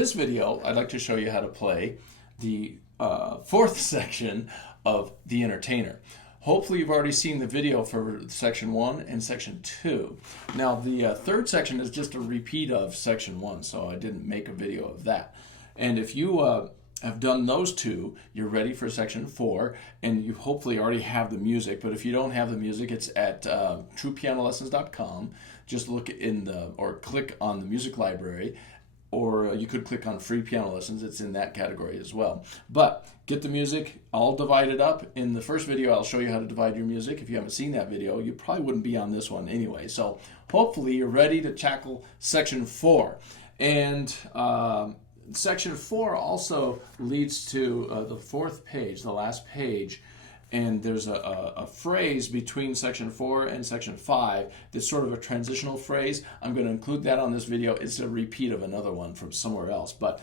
this video, I'd like to show you how to play the fourth section of The Entertainer. Hopefully you've already seen the video for section 1 and section 2. Now the third section is just a repeat of section 1, so I didn't make a video of that. And if you have done those two, you're ready for section 4, and you hopefully already have the music. But if you don't have the music, it's at truepianolessons.com. Just look in the, or click on the music library, or you could click on free piano lessons. It's in that category as well. But get the music. I'll divide it up. In the first video, I'll show you how to divide your music. If you haven't seen that video, you probably wouldn't be on this one anyway. So hopefully you're ready to tackle section 4. And section 4 also leads to the fourth page, the last page. And there's a phrase between section 4 and section 5 that's sort of a transitional phrase. I'm going to include that on this video. It's a repeat of another one from somewhere else, but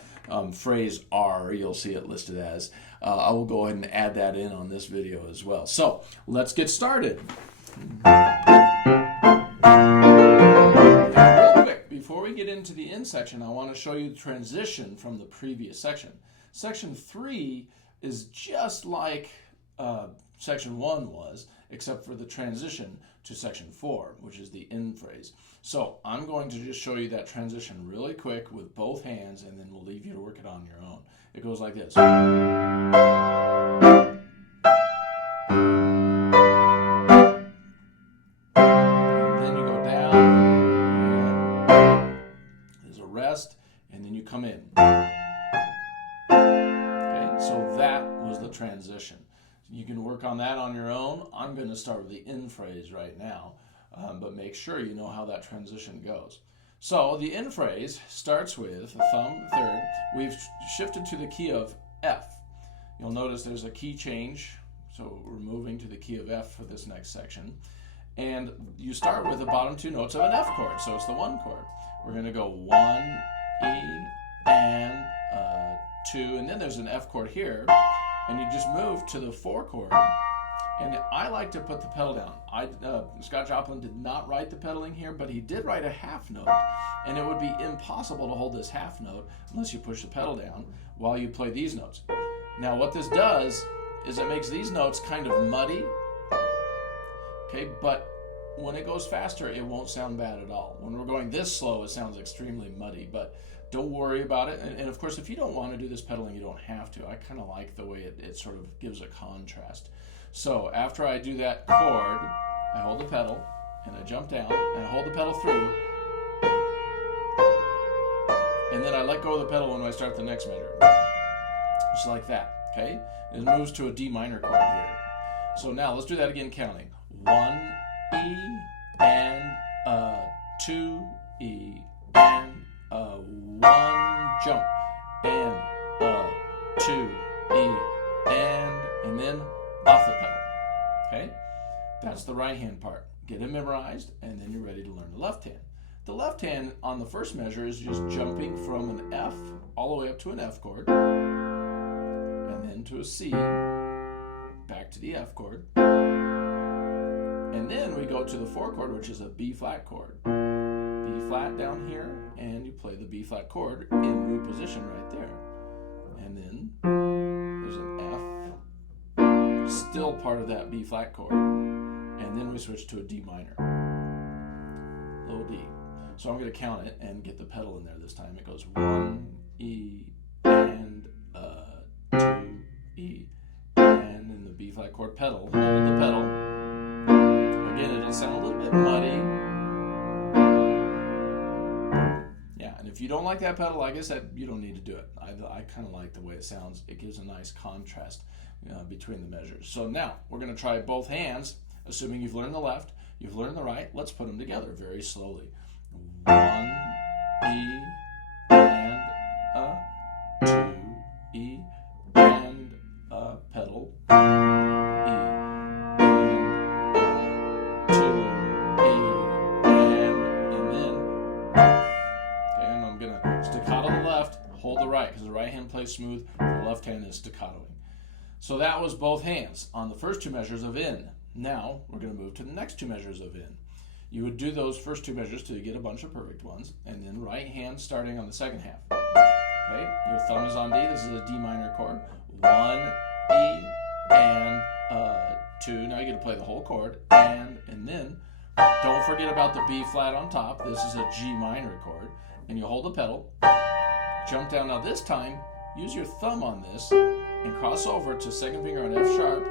phrase R, you'll see it listed as. I will go ahead and add that in on this video as well. So let's get started. Real quick, before we get into the end section, I want to show you the transition from the previous section. Section 3 is just like section 1 was, except for the transition to section 4, which is the end phrase. So I'm going to just show you that transition really quick with both hands, and then we'll leave you to work it on your own. It goes like this. And then you go down, and there's a rest, and then you come in. Okay, so that was the transition. You can work on that on your own. I'm going to start with the end phrase right now, but make sure you know how that transition goes. So the end phrase starts with the thumb third. We've shifted to the key of F. You'll notice there's a key change, so we're moving to the key of F for this next section. And you start with the bottom two notes of an F chord, so it's the 1 chord. We're going to go 1, E, and 2, and then there's an F chord here. And you just move to the 4 chord, and I like to put the pedal down. Scott Joplin did not write the pedaling here, but he did write a half note, and it would be impossible to hold this half note unless you push the pedal down while you play these notes. Now what this does is it makes these notes kind of muddy, okay, but when it goes faster, it won't sound bad at all. When we're going this slow, it sounds extremely muddy, but don't worry about it. And of course, if you don't want to do this pedaling, you don't have to. I kind of like the way it sort of gives a contrast. So after I do that chord, I hold the pedal, and I jump down, and I hold the pedal through, and then I let go of the pedal when I start the next measure. Just like that, okay? It moves to a D minor chord here. So now let's do that again, counting. 1, E, and 2, E, and 1, jump, and 2, E, and then off the pedal. Okay? That's the right hand part. Get it memorized, and then you're ready to learn the left hand. The left hand on the first measure is just jumping from an F all the way up to an F chord, and then to a C, back to the F chord, and then we go to the 4 chord, which is a B flat chord. B flat down here, and you play the B flat chord in root position right there. And then there's an F, still part of that B flat chord, and then we switch to a D minor, low D. So I'm going to count it and get the pedal in there this time. It goes 1, E, and 2, E, and then the B flat chord pedal. Hold the pedal. Again, it'll sound a little bit muddy. If you don't like that pedal, like I said, you don't need to do it. I kind of like the way it sounds. It gives a nice contrast between the measures. So now we're going to try both hands, assuming you've learned the left, you've learned the right. Let's put them together very slowly. 1, E, and 2, E, and pedal, E, and 2, E, and then staccato the left, hold the right, because the right hand plays smooth, the left hand is staccatoing. So that was both hands on the first 2 measures of in. Now we're going to move to the next 2 measures of in. You would do those first 2 measures till you get a bunch of perfect ones, and then right hand starting on the second half. Okay, your thumb is on D. This is a D minor chord. 1, E, and 2. Now you're going to play the whole chord, and then don't forget about the B flat on top. This is a G minor chord, and you hold the pedal, jump down. Now this time, use your thumb on this and cross over to second finger on F sharp,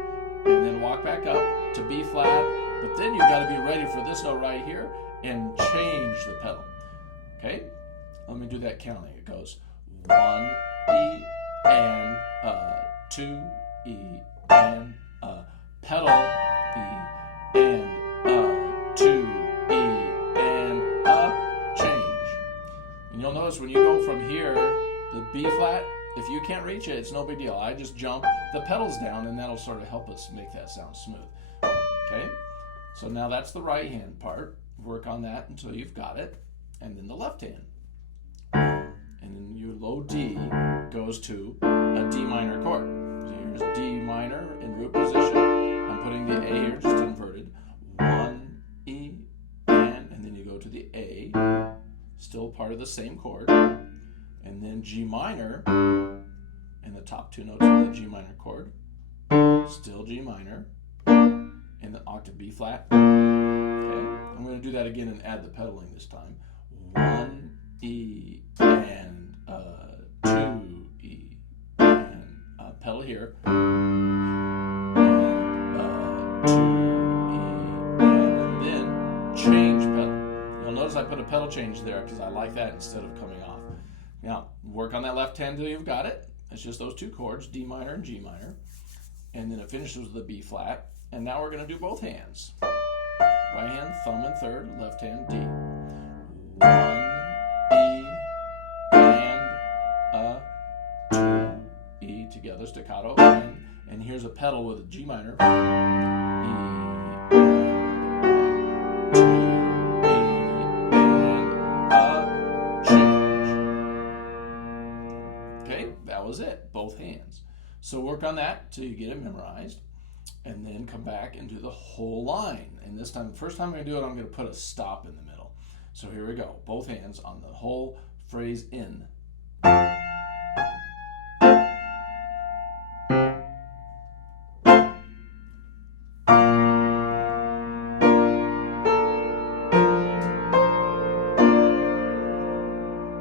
and then walk back up to B flat. But then you got to be ready for this note right here and change the pedal. Okay, let me do that counting. It goes 1 E and 2 E and pedal E and 2 E and change. And you'll notice when you go from here, the B flat, if you can't reach it, it's no big deal. I just jump the pedals down, and that'll sort of help us make that sound smooth. Okay, so now that's the right hand part. Work on that until you've got it. And then the left hand. And then your low D goes to a D minor chord. So here's D minor in root position. I'm putting the A here, just inverted. 1, E, and then you go to the A, still part of the same chord. And then G minor, and the top two notes of the G minor chord, still G minor, and the octave B flat. Okay, I'm going to do that again and add the pedaling this time. 1 E and 2 E and pedal here, and 2 E, and then change pedal. You'll notice I put a pedal change there because I like that instead of coming off. Now, work on that left hand till you've got it. It's just those two chords, D minor and G minor. And then it finishes with the B flat. And now we're going to do both hands. Right hand, thumb in third, left hand, D. 1, E, and 2, E together, staccato. And here's a pedal with a G minor. E, and 2, E, and change. Okay, that was it, both hands. So work on that till you get it memorized, and then come back and do the whole line. And this time, the first time I'm going to do it, I'm going to put a stop in the middle. So here we go, both hands on the whole phrase in. And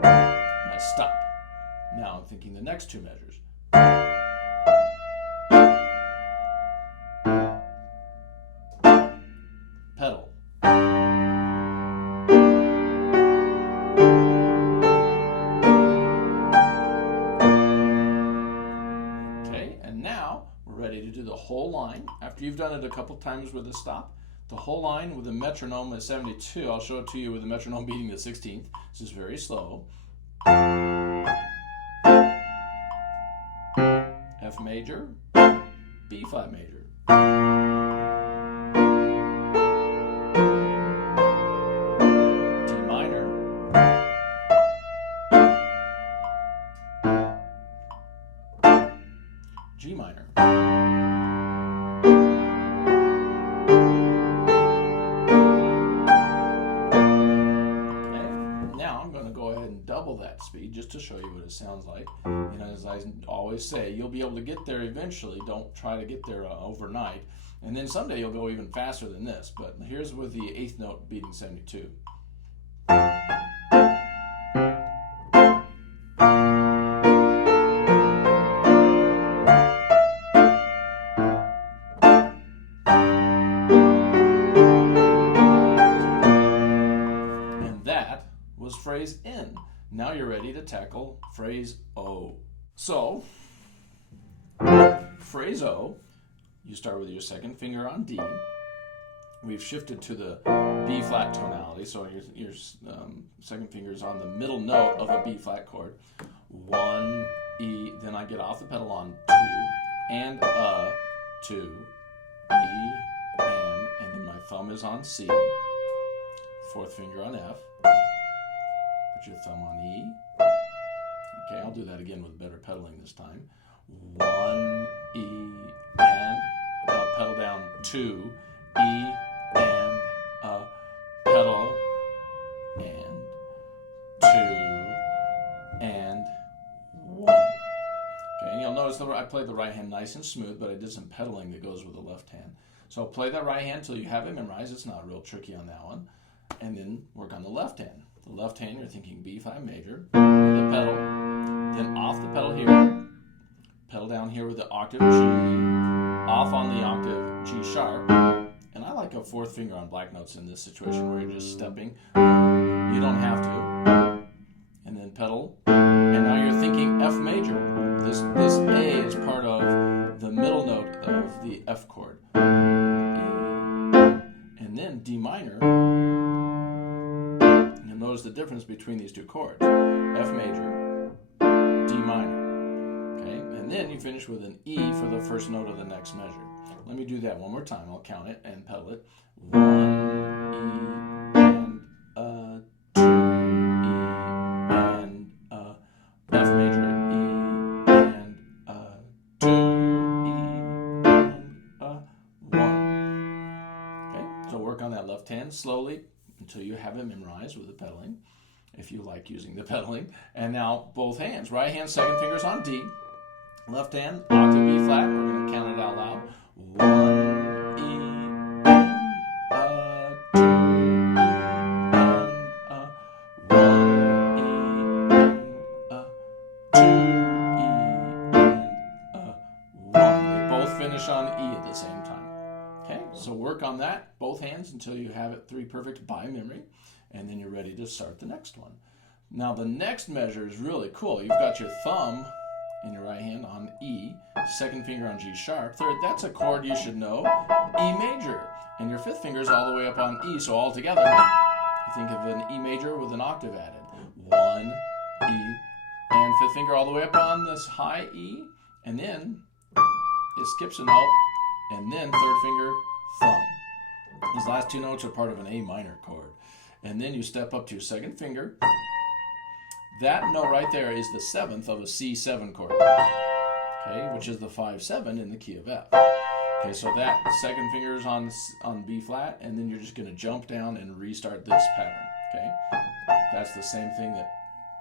I stop. Now I'm thinking the next two measures. Pedal. Okay, and now we're ready to do the whole line. After you've done it a couple times with a stop, the whole line with a metronome at 72. I'll show it to you with the metronome beating the 16th. This is very slow. F major, B flat major. G minor. Okay, now I'm going to go ahead and double that speed just to show you what it sounds like. And as I always say, you'll be able to get there eventually. Don't try to get there overnight. And then someday you'll go even faster than this. But here's with the 8th note beating 72. Was phrase in. Now you're ready to tackle phrase O. So, phrase O, you start with your second finger on D. We've shifted to the B flat tonality, so your second finger is on the middle note of a B flat chord. 1, E, then I get off the pedal on 2, and 2, E, and then my thumb is on C, fourth finger on F. Put your thumb on E. Okay, I'll do that again with better pedaling this time. 1, E, and pedal down 2, E, and pedal, and 2, and I played the right hand nice and smooth, but I did some pedaling that goes with the left hand. So play that right hand till you have it memorized. It's not real tricky on that one. And then work on the left hand. The left hand, you're thinking B5 major with the pedal. Then off the pedal here. Pedal down here with the octave G. Off on the octave G sharp. And I like a fourth finger on black notes in this situation where you're just stepping. You don't have to. And then pedal. And now you're thinking F major. This A is part of the middle note of the F chord. E, and then D minor. And you'll notice the difference between these two chords. F major, D minor. Okay, and then you finish with an E for the first note of the next measure. Let me do that one more time. I'll count it and pedal it. 1, E, and 2, E, and F major, E, and 2, E, and 1. Okay, so work on that left hand slowly until you have it memorized with the pedaling, if you like using the pedaling. And now both hands. Right hand, second finger's on D. Left hand, octave B flat. We're going to count it out loud. 1, E, and 2, E, and 1, E, and 2, E, and 1. They both finish on E at the same time. Okay, so work on that, both hands, until you have it 3 perfect by memory, and then you're ready to start the next one. Now the next measure is really cool. You've got your thumb in your right hand on E, second finger on G sharp, third, that's a chord you should know, E major, and your fifth finger is all the way up on E, so all together, you think of an E major with an octave added. 1, E, and fifth finger all the way up on this high E, and then it skips a note, and then third finger, thumb. These last 2 notes are part of an A minor chord. And then you step up to your second finger. That note right there is the 7th of a C7 chord, okay, which is the 5-7 in the key of F. Okay, so that second finger is on B flat, and then you're just going to jump down and restart this pattern, okay? That's the same thing that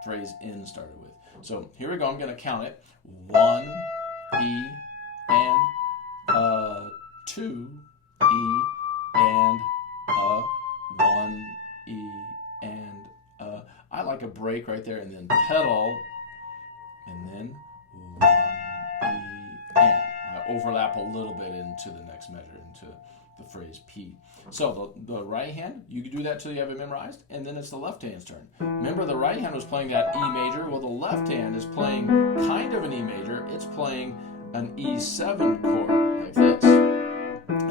phrase in started with. So here we go, I'm going to count it. 1, E, and 2, E, and 1, E, and I like a break right there, and then pedal, and then 1, E, and. I overlap a little bit into the next measure, into the phrase P. So the right hand, you can do that till you have it memorized, and then it's the left hand's turn. Remember, the right hand was playing that E major. Well, the left hand is playing kind of an E major. It's playing an E7 chord, like this.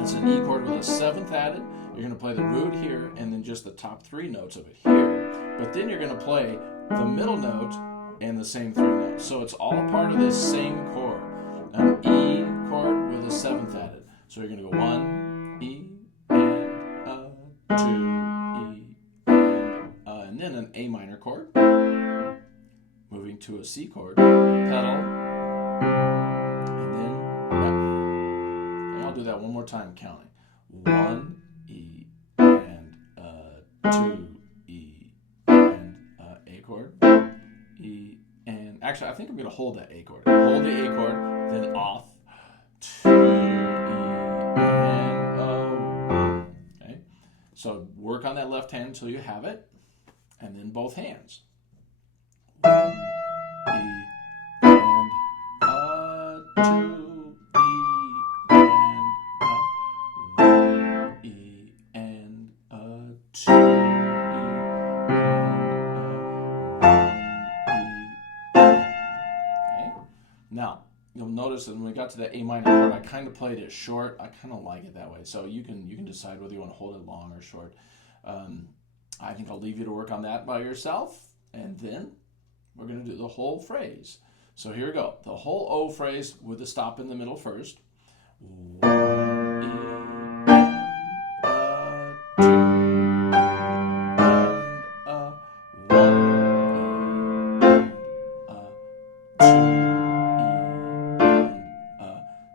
It's an E chord with a 7th added. You're going to play the root here, and then just the top 3 notes of it here. But then you're going to play the middle note and the same 3 notes. So it's all part of this same chord. An E chord with a 7th added. So you're going to go 1, E, and 2, E, and then an A minor chord. Moving to a C chord. Pedal. And then F. And I'll do that one more time counting. 1, E, and 2, E, and A chord. E, and actually, I think I'm going to hold that A chord. Hold the A chord, then off. 2, E, and 1. Okay? So work on that left hand until you have it, and then both hands. 1, E, and 2, E, and 1, E, and 2, E, Now, you'll notice that when we got to the A minor chord, I kind of played it short. I kind of like it that way. So you can decide whether you want to hold it long or short. I think I'll leave you to work on that by yourself, and then we're going to do the whole phrase. So here we go. The whole O phrase with the stop in the middle first. 1, E,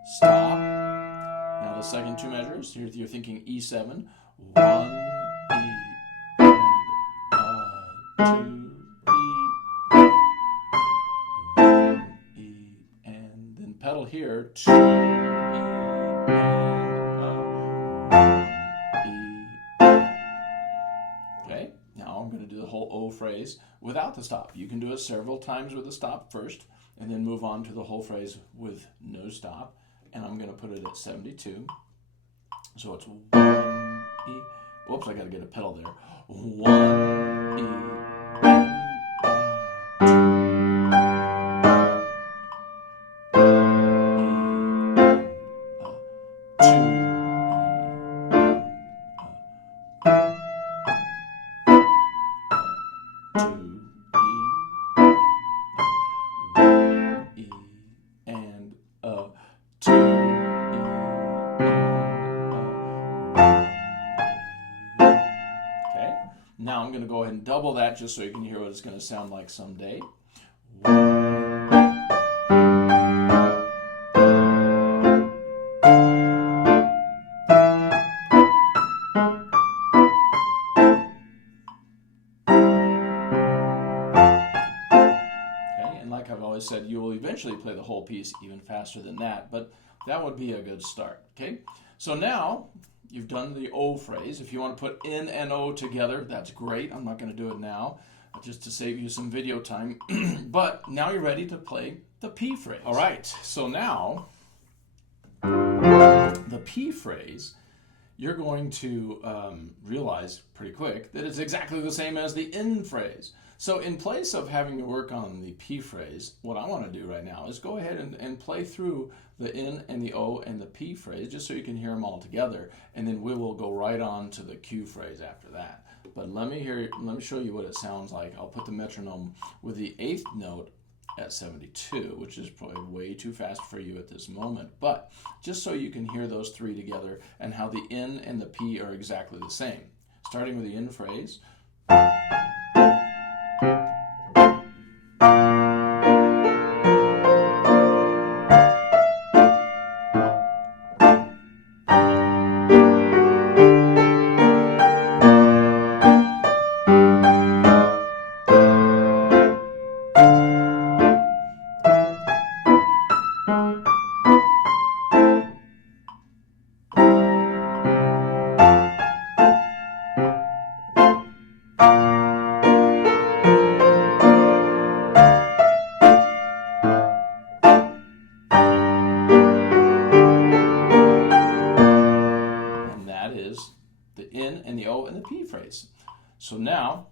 stop. Now the second 2 measures, you're thinking E7. 1, E, and 2, E, 1, E, and then pedal. hear 2 E and E. Okay, now I'm going to do the whole O phrase without the stop. You can do it several times with a stop first, and then move on to the whole phrase with no stop. And I'm going to put it at 72. So it's 1 E. Whoops, I got to get a pedal there. 1 E and 2 Okay, now I'm going to go ahead and double that just so you can hear what it's going to sound like someday. Like I've always said, you will eventually play the whole piece even faster than that, but that would be a good start. Okay, so now you've done the O phrase. If you want to put N and O together, that's great. I'm not going to do it now, just to save you some video time. But now you're ready to play the P phrase. All right, so now the P phrase, you're going to realize pretty quick that it's exactly the same as the N phrase. So in place of having to work on the P phrase, what I want to do right now is go ahead and play through the N and the O and the P phrase just so you can hear them all together, and then we will go right on to the Q phrase after that. But let me show you what it sounds like. I'll put the metronome with the 8th note at 72, which is probably way too fast for you at this moment, but just so you can hear those three together and how the N and the P are exactly the same. Starting with the N phrase. The N and the O and the P phrase. So now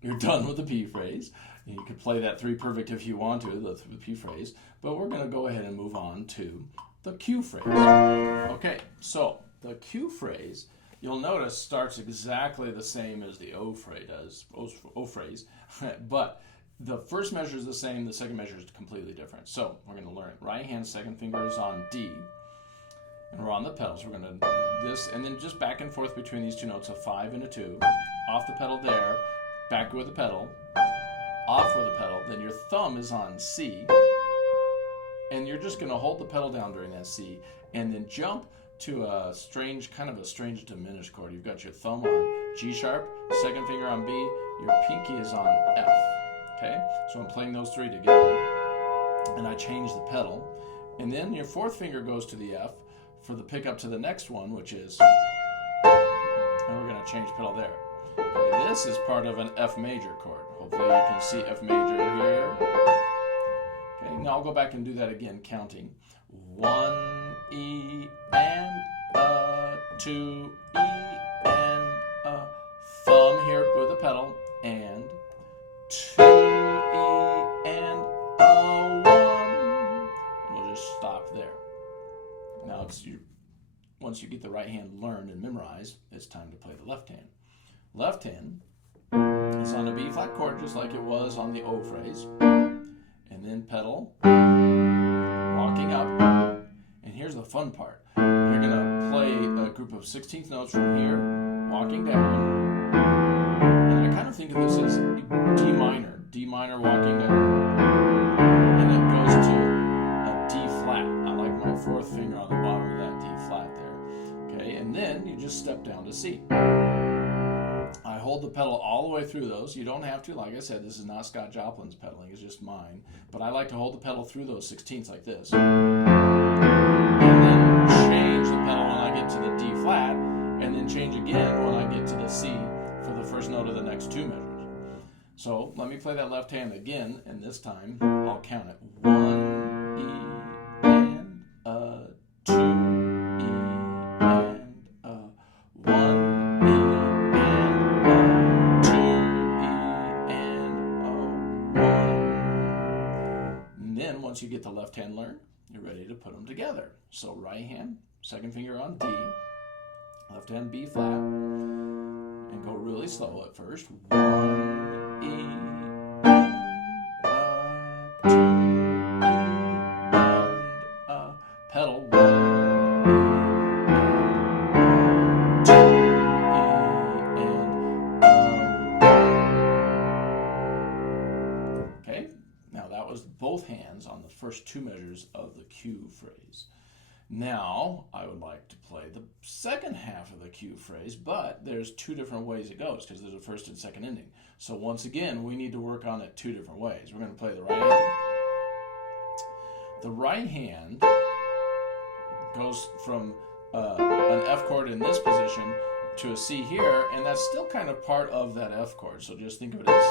you're done with the P phrase. You can play that 3 perfect if you want to, the P phrase, but we're going to go ahead and move on to the Q phrase. Okay, so the Q phrase, you'll notice, starts exactly the same as the O phrase, but the first measure is the same, the second measure is completely different. So we're going to learn it. Right hand, second finger is on D. And we're on the pedals. We're going to do this, and then just back and forth between these two notes, a 5 and a 2. Off the pedal there, back with the pedal, off with the pedal. Then your thumb is on C, and you're just going to hold the pedal down during that C, and then jump to a strange, kind of a strange diminished chord. You've got your thumb on G sharp, second finger on B, your pinky is on F. Okay, so I'm playing those 3 together, and I change the pedal, and then your 4th finger goes to the F for the pickup to the next one, which is, and we're going to change pedal there. Okay, this is part of an F major chord. Hopefully you can see F major here. Okay, now I'll go back and do that again, counting. 1 E and a, 2 E and a, thumb here with the pedal, and 2 E and a, 1. And we'll just stop there. Now once you get the right hand learned and memorized, it's time to play the left hand. Left hand is on a B flat chord just like it was on the O phrase. And then pedal, walking up. And here's the fun part. You're going to play a group of 16th notes from here, walking down. And I kind of think of this as D minor walking down. And it goes to a D flat. I like my 4th finger on the bottom of that D flat there. Okay, and then you just step down to C. I hold the pedal all the way through those. You don't have to. Like I said, this is not Scott Joplin's pedaling. It's just mine. But I like to hold the pedal through those 16ths like this. change again when I get to the C for the first note of the next two measures. So let me play that left hand again, and this time I'll count it. 1 E and a 2 E and a 1 E and a 2 E and a 1. And then once you get the left hand learned, you're ready to put them together. So right hand, second finger on D, left hand B flat, and go really slow at first. 1 E and a 2 E and a pedal. 1 E and a 2 E and a 1. Okay, now that was both hands on the first two measures of the cue phrase. Now, I would like to play the second half of the cue phrase, but there's two different ways it goes because there's a first and second ending. So once again, we need to work on it two different ways. We're going to play the right hand. The right hand goes from an F chord in this position to a C here, and that's still kind of part of that F chord. So just think of it as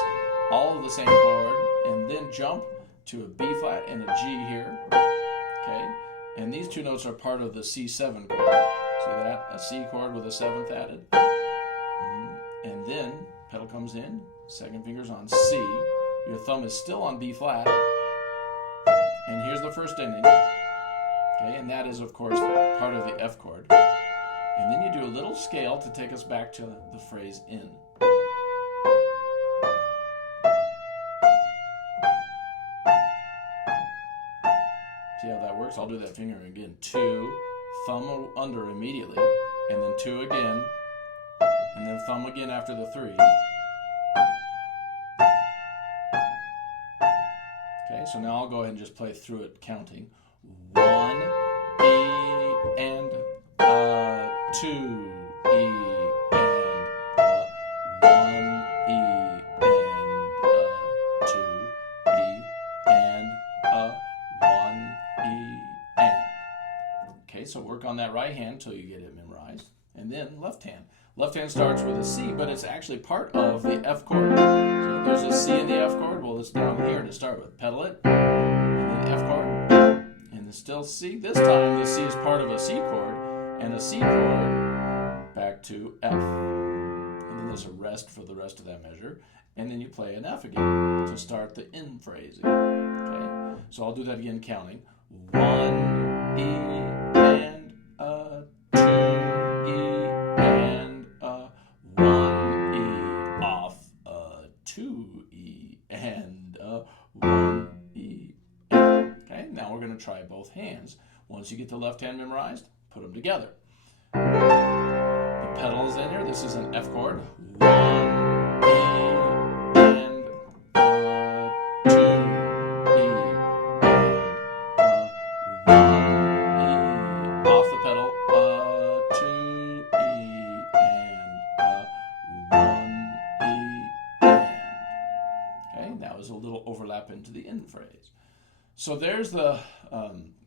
all of the same chord, and then jump to a B flat and a G here. Okay? And these two notes are part of the C7 chord. See that? A C chord with a seventh added. And then, pedal comes in, second finger's on C. Your thumb is still on B flat. And here's the first ending. Okay, and that is, of course, part of the F chord. And then you do a little scale to take us back to the phrase in. See how that works? I'll do that finger again. 2, thumb under immediately, and then 2 again, and then thumb again after the 3. Okay, so now I'll go ahead and just play through it counting. 1 E and 2 E and 1 E and 2 E and 1 E and. Okay, so work on that right hand until you get it memorized. And then left hand. Left hand starts with a C, but it's actually part of the F chord. So there's a C in the F chord. Well, it's down here to start with. Pedal it, and then F chord, and then still C. This time the C is part of a C chord, and a C chord back to F. And then there's a rest for the rest of that measure. And then you play an F again to start the in phrase again. Okay? So I'll do that again counting. 1 E and 2 E and 1 E off 2 E and 1 E and. Okay, now we're going to try both hands. Once you get the left hand memorized, put them together. The pedal is in here. This is an F chord. 1 E and 2 E and 1 E off the pedal. 2 E and 1 E and. Okay, that was a little overlap into the end phrase. So there's the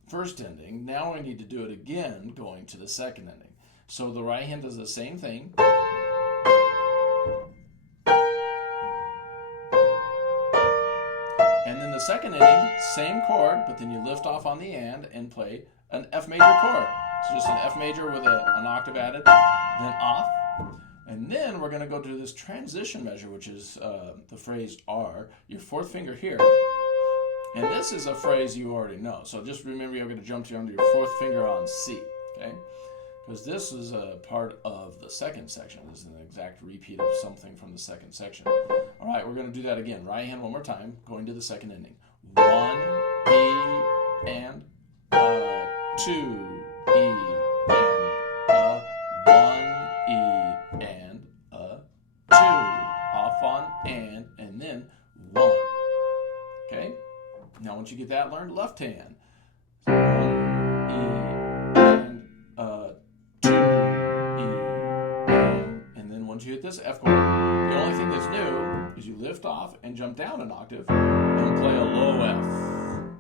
first ending. Now we need to do it again going to the second ending. So the right hand does the same thing. And then the second ending, same chord, but then you lift off on the and play an F major chord. So just an F major with an octave added, then off. And then we're going to go to this transition measure, which is the phrase R, your fourth finger here. And this is a phrase you already know. So just remember you're going to jump to under your fourth finger on C, okay? Because this is a part of the second section. This is an exact repeat of something from the second section. All right, we're going to do that again. Right hand one more time, going to the second ending. 1 E and 2 E and 1 E and 2 off on and then 1. Okay. Now, once you get that learned, left hand. 1 E and 2 E and then once you hit this F chord, the only thing that's new is you lift off and jump down an octave and play a low F.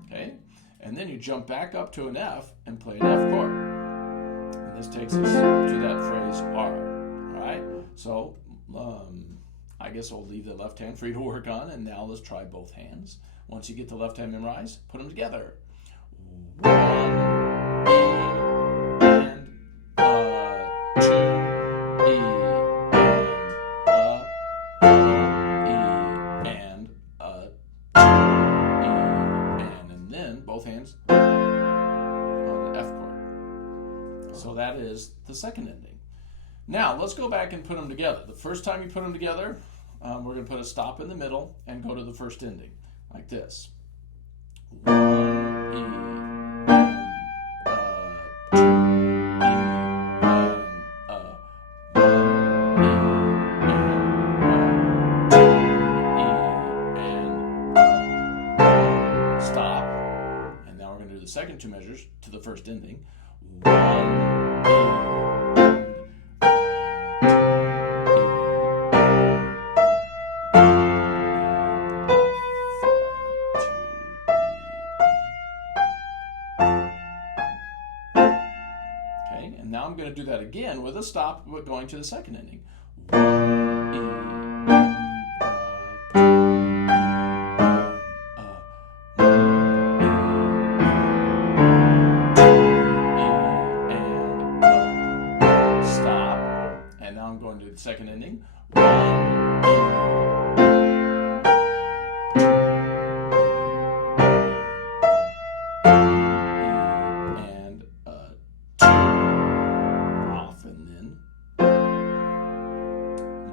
Okay, and then you jump back up to an F and play an F chord. And this takes us to that phrase R. So I guess I'll leave the left hand for you to work on, and now let's try both hands. Once you get the left hand memorized, put them together. 1, E, and 2, E, and E, and 2, E, and then both hands on the F chord. So that is the second ending. Now let's go back and put them together. The first time you put them together, we're going to put a stop in the middle and go to the first ending, like this. 1, E, second two measures to the first ending. 1, okay, and now I'm going to do that again with a stop, but going to the second ending. 1, E, second ending. 1, and 2 off, and then.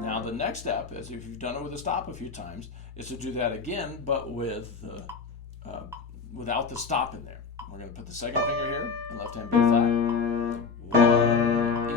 Now the next step is, if you've done it with a stop a few times, is to do that again, but with without the stop in there. We're going to put the second finger here and left hand B flat. 1, E.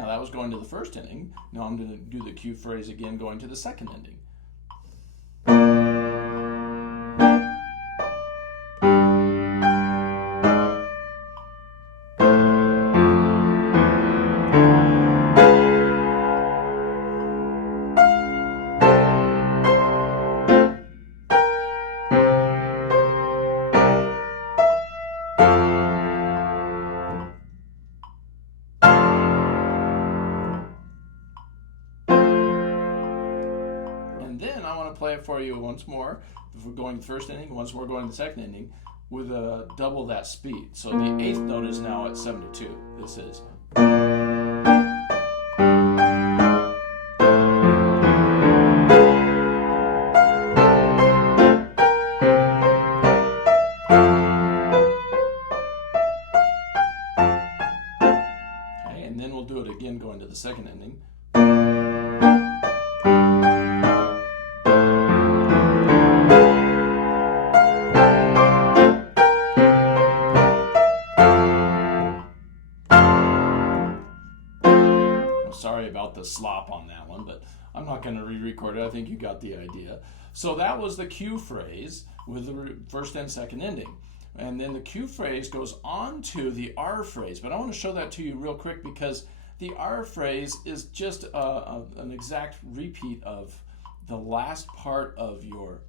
That was going to the first ending. Now I'm going to do the cue phrase again, going to the second ending. Then I want to play it for you once more. If we're going to the first ending, once more going to the second ending, with double that speed. So the eighth note is now at 72. This is. Okay, and then we'll do it again going to the second ending. Sorry about the slop on that one, but I'm not going to re-record it. I think you got the idea. So that was the cue phrase with the first and second ending. And then the cue phrase goes on to the R phrase. But I want to show that to you real quick, because the R phrase is just an exact repeat of the last part of your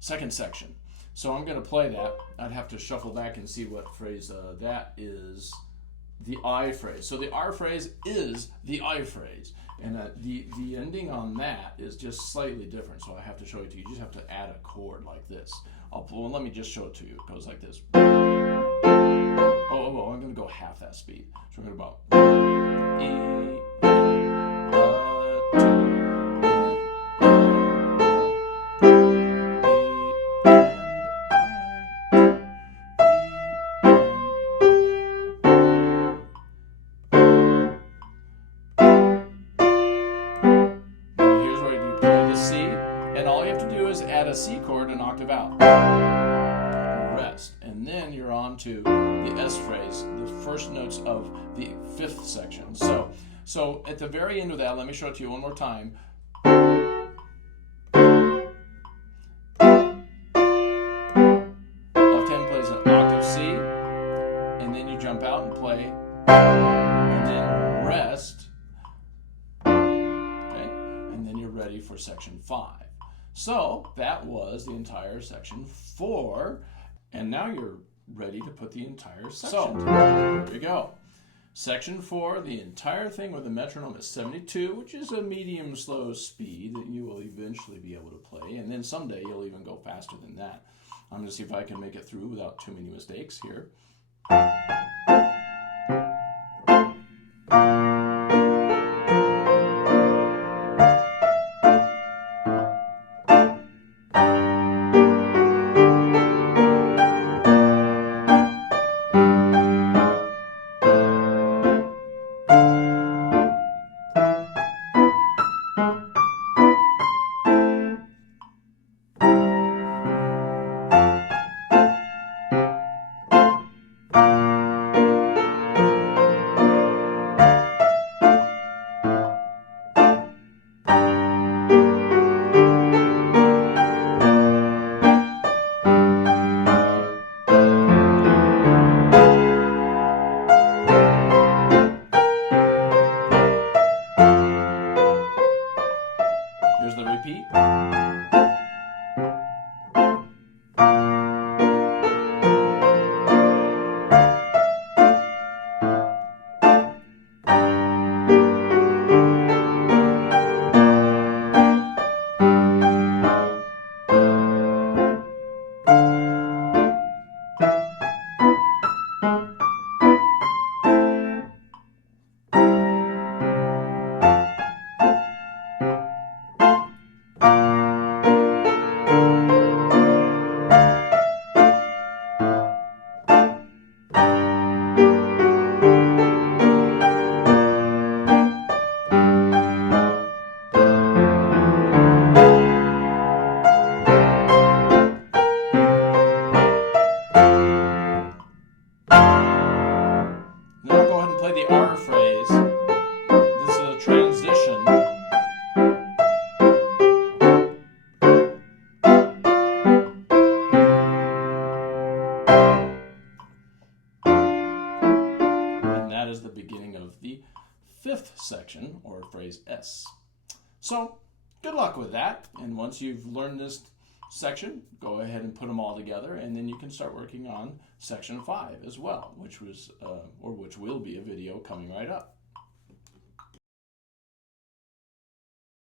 second section. So I'm going to play that. I'd have to shuffle back and see what phrase that is. The I phrase. So the R phrase is the I phrase, and the ending on that is just slightly different. So I have to show it to you. You just have to add a chord like this. Well, let me just show it to you. It goes like this. Oh, I'm going to go half that speed. So we're going to go about E. Add a C chord an octave out. Rest. And then you're on to the S phrase, the first notes of the fifth section. So at the very end of that, let me show it to you one more time. for section 5. So that was the entire section 4, and now you're ready to put the entire section together. Here we go. Section 4, the entire thing with the metronome is 72, which is a medium slow speed that you will eventually be able to play, and then someday you'll even go faster than that. I'm going to see if I can make it through without too many mistakes here. Here's the repeat. Now go ahead and play the R phrase. This is a transition. And that is the beginning of the 5th section, or phrase S. So, good luck with that. And once you've learned this section, go ahead and put them all together, and then you can start working on section 5 as well, which will be a video coming right up.